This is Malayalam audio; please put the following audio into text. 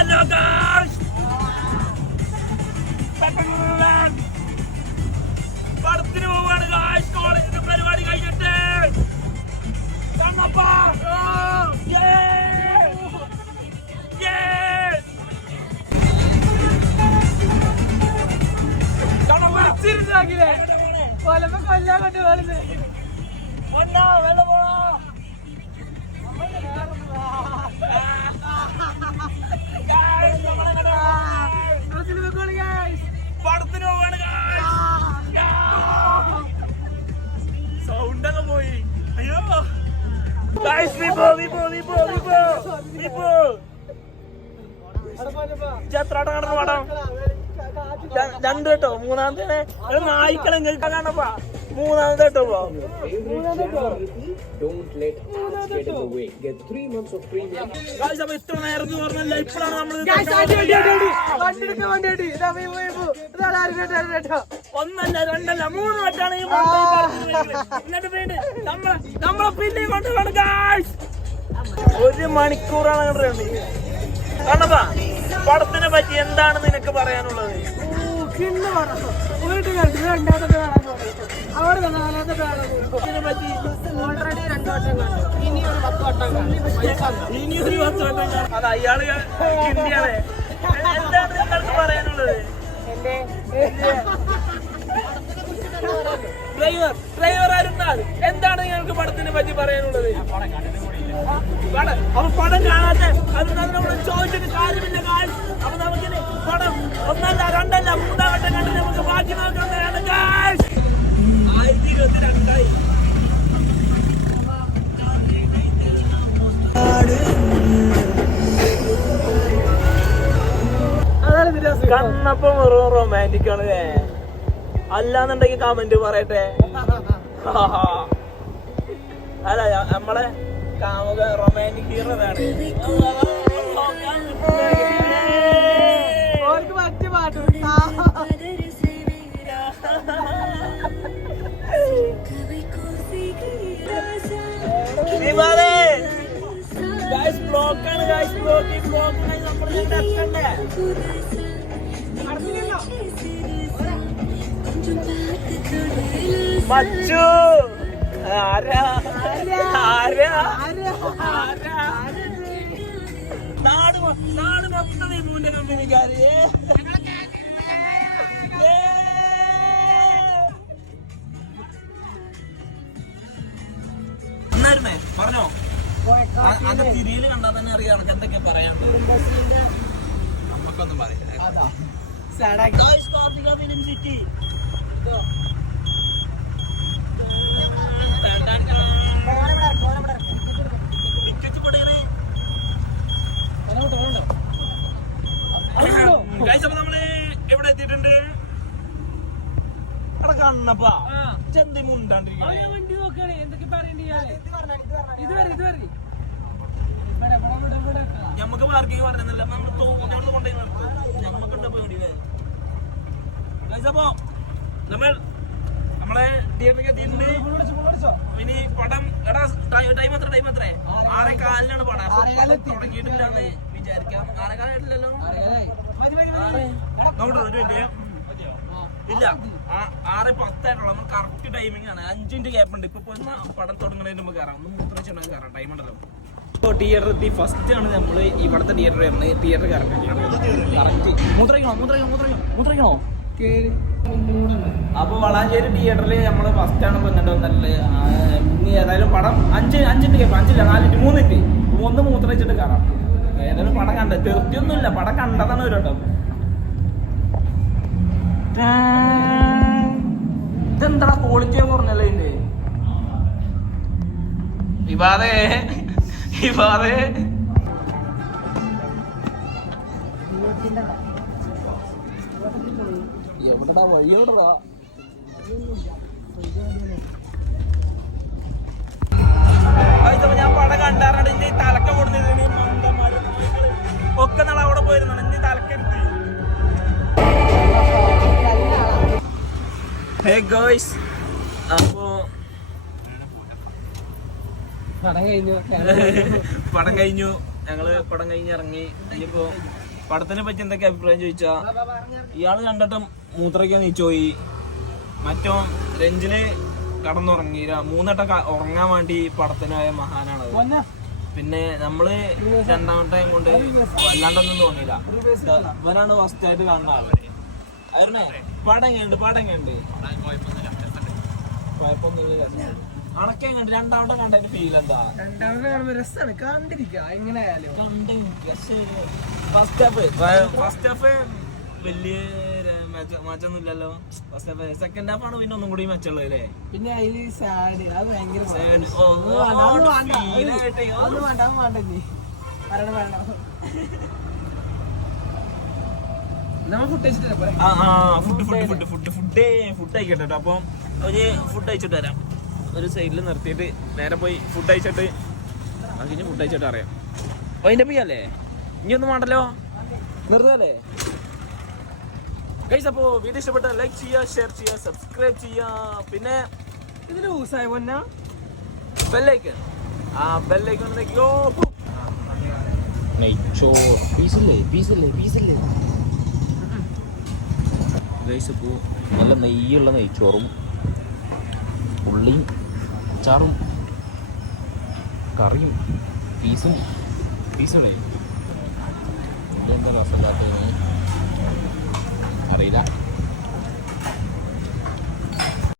ഹലോ ഗായ്സ്, പടത്തിന് പോവാണ് ഗായ്സ്. കോളേജിന്റെ പരിപാടി കഴിഞ്ഞിട്ട് പടത്തിന് പോവാണ് സൗണ്ടൊക്കെ പോയി. അയ്യോ എത്രാട്ടം കടന്നു പടം? രണ്ട് കേട്ടോ. മൂന്നാമത്തെ നായിക്കളെ കാണപ്പാ. മൂന്നാമത്തെ കേട്ടോ. ഇത്ര നേരം പറഞ്ഞല്ല, ഇപ്പോഴാണ് നമ്മള് ഒന്നല്ല രണ്ടല്ല 3 വട്ടാണ് ഈ എന്നിട്ട് വീണ്ടും നമ്മളെ പിന്നെ കൊണ്ടുപോകണം ഗായ്സ്. 1 മണിക്കൂറാണ് കണ്ടപ്പാ. പടത്തിനെ പറ്റി എന്താണ് നിനക്ക് പറയാനുള്ളത്? ഇനി ഒരു 10 വട്ടം അത് അയാള് ഹിന്ദിയാണ്. എന്താണ് നിങ്ങൾക്ക് പറയാനുള്ളത്? ഡ്രൈവർ ആയിരുന്നാൽ എന്താണ് നിങ്ങൾക്ക് പടത്തിനെ പറ്റി പറയാനുള്ളത്? അപ്പൊ പടം കാണാതെ അത് നമ്മൾ ചോദിച്ചിട്ട് കാര്യമില്ല. അപ്പൊ നമുക്കിന് പടം 1 2 3 വട്ടം കണ്ട് നമുക്ക് ബാക്കി നോക്കുന്നതാണ്. 2022 കണ്ണപ്പം വെറും റൊമാൻറ്റിക് ആണ്. അല്ലാന്നുണ്ടെങ്കിൽ കമന്റ് പറയട്ടെ. അല്ല നമ്മളെ കാമുക റൊമാൻറ്റിക് ഹീറോയാണ്. ബ്ലോക്കാണ് മച്ചു ആരാ നാട് മൊത്തം മൂന്റെ കമ്പനിക്കാര്. എന്നായിരുന്നേ പറഞ്ഞോ. അത് തിരിയില് കണ്ടാൽ തന്നെ അറിയാം എന്തൊക്കെയാ പറയാനുള്ളത്. നമുക്കൊന്നും പറയാം. ഫിലിം സിറ്റി നമ്മള് എവിടെ എത്തിയിട്ടുണ്ട്? കണ്ണപ്പാ ചെന്തി ഞമ്മക്ക് പാർക്കിങ് പറഞ്ഞില്ല. നമ്മൾ തോന്നിയോട് കൊണ്ടുപോയി നിർത്തും. ഞമ്മക്കുണ്ട് പേടിയില്ലേ. അപ്പൊ നമ്മളെ തിയേറ്ററിൽ എത്തിയിട്ടുണ്ട്. ഇനി പടം എടാ ടൈം എത്ര 6:15 പടം. തുടങ്ങിയിട്ടില്ലാന്ന് വിചാരിക്കാം. 6:15 നോക്കട്ടെ. ഇല്ല 6:10 നമ്മൾ കറക്റ്റ് ടൈമിംഗ് ആണ്. 5 മിനിറ്റ് ഗ്യാപ്പ് ഉണ്ട്. ഇപ്പൊ പടം തുടങ്ങുന്നതിന് മുമ്പ് കയറാം. 3 കയറാം. ടൈം ഉണ്ടല്ലോ. ഇപ്പോൾ തിയേറ്റർ എത്തി. ഫസ്റ്റ് ആണ് നമ്മൾ ഇവിടുത്തെ തിയേറ്റർ വരുന്നത്. തിയേറ്റർ കറക്റ്റ് മൂത്രയ്ക്കണോ. അപ്പൊ വളാഞ്ചേരി തിയേറ്ററിൽ നമ്മൾ ഫസ്റ്റ് ആണ് വന്നിട്ടുണ്ടല്ലേ. ഇനി ഏതായാലും പടം 5 മിനിറ്റ് ഗ്യാപ്പ്. 5 4 3 മിനിറ്റ് 1 മൂത്രയിച്ചിട്ട് കയറാം. ഏതായാലും പടം കണ്ട തീർത്തിയൊന്നുമില്ല. പടം കണ്ടതാണ് ഒരു വട്ടം. ഇതെന്താ ക്വാളിറ്റി പറഞ്ഞല്ലേ ഇതിന്റെ? വിവാദേ എവിടെടാ വഴി? എവിടെടാ ഞാൻ പടം കണ്ടാറുണ്ട്. ഇനി തലക്ക കൊടുത്തിട്ട് ഒക്കെ നാളെ അവിടെ പോയിരുന്നാണ്. ഇനി തലക്കെടുത്ത് അപ്പോ പടം കഴിഞ്ഞു. ഞങ്ങള് പടം കഴിഞ്ഞിറങ്ങി. ഇനിയിപ്പോ പടത്തിനെ പറ്റി എന്തൊക്കെ അഭിപ്രായം ചോദിച്ചാ ഇയാള് കണ്ടിട്ട് മൂത്രയ്ക്കാൻ നീച്ചോയി. മറ്റോ രഞ്ജിന് കടന്നുറങ്ങി 3 വട്ടം ഉറങ്ങാൻ വേണ്ടി പടത്തിനായ മഹാനാണത്. പിന്നെ നമ്മള് രണ്ടാമത്തെ ടൈം കൊണ്ട് വല്ലാണ്ടൊന്നും തോന്നിയില്ല. ഇവനാണ് ഫസ്റ്റ് ആയിട്ട് കാണുന്ന ആള്. അവരുടെ പടം എങ്ങനെയുണ്ട്? കുഴപ്പമൊന്നുമില്ല. അണക്കെങ്ങണ്ട് രണ്ടാമത്തെ കണ്ടതിന്റെ ഫീൽ എന്താ? രസമാണ് കണ്ടിരിക്കുക എങ്ങനെയായാലും. ഫസ്റ്റ് ഹാഫ് വലിയ മെച്ചൊന്നും ഇല്ലല്ലോ. First half. സെക്കൻഡ് ഹാഫ് ആണ് പിന്നെ ഒന്നും കൂടി മെച്ചുള്ളത് അല്ലേ? പിന്നെ അതില് സാഡ് അത് ഭയങ്കര ഫുഡ് കഴിക്കട്ടെ. അപ്പൊ ഒരു ഫുഡ് കഴിച്ചിട്ട് വരാം. ഒരു സൈഡിൽ നിർത്തിയിട്ട് നേരെ പോയി ഫുഡ് കഴിച്ചിട്ട് അതിന് ഫുഡ് കഴിച്ചിട്ട് അറിയാം. അതിന്റെ പിയല്ലേ ഇനി ഒന്നും വേണ്ടല്ലോ, നിർത്തല്ലേ ഗൈസ്. അപ്പോ വീഡിയോ ഇഷ്ടപ്പെട്ട ലൈക്ക് ചെയ്യുക, ഷെയർ ചെയ്യുക, സബ്സ്ക്രൈബ് ചെയ്യുക. പിന്നെ ഇതിന് ഊസായ പൊന്ന ബെല്ലൈക്കൺ ബെല്ലൈക്കൺ പീസില്ലേ ഗൈസ്. ഇപ്പോൾ നല്ല നെയ്യുള്ള നെയ്ച്ചോറും ഉള്ളിയും അച്ചാറും കറിയും പീസും എന്താ രസമില്ലാത്ത അറിയില്ല.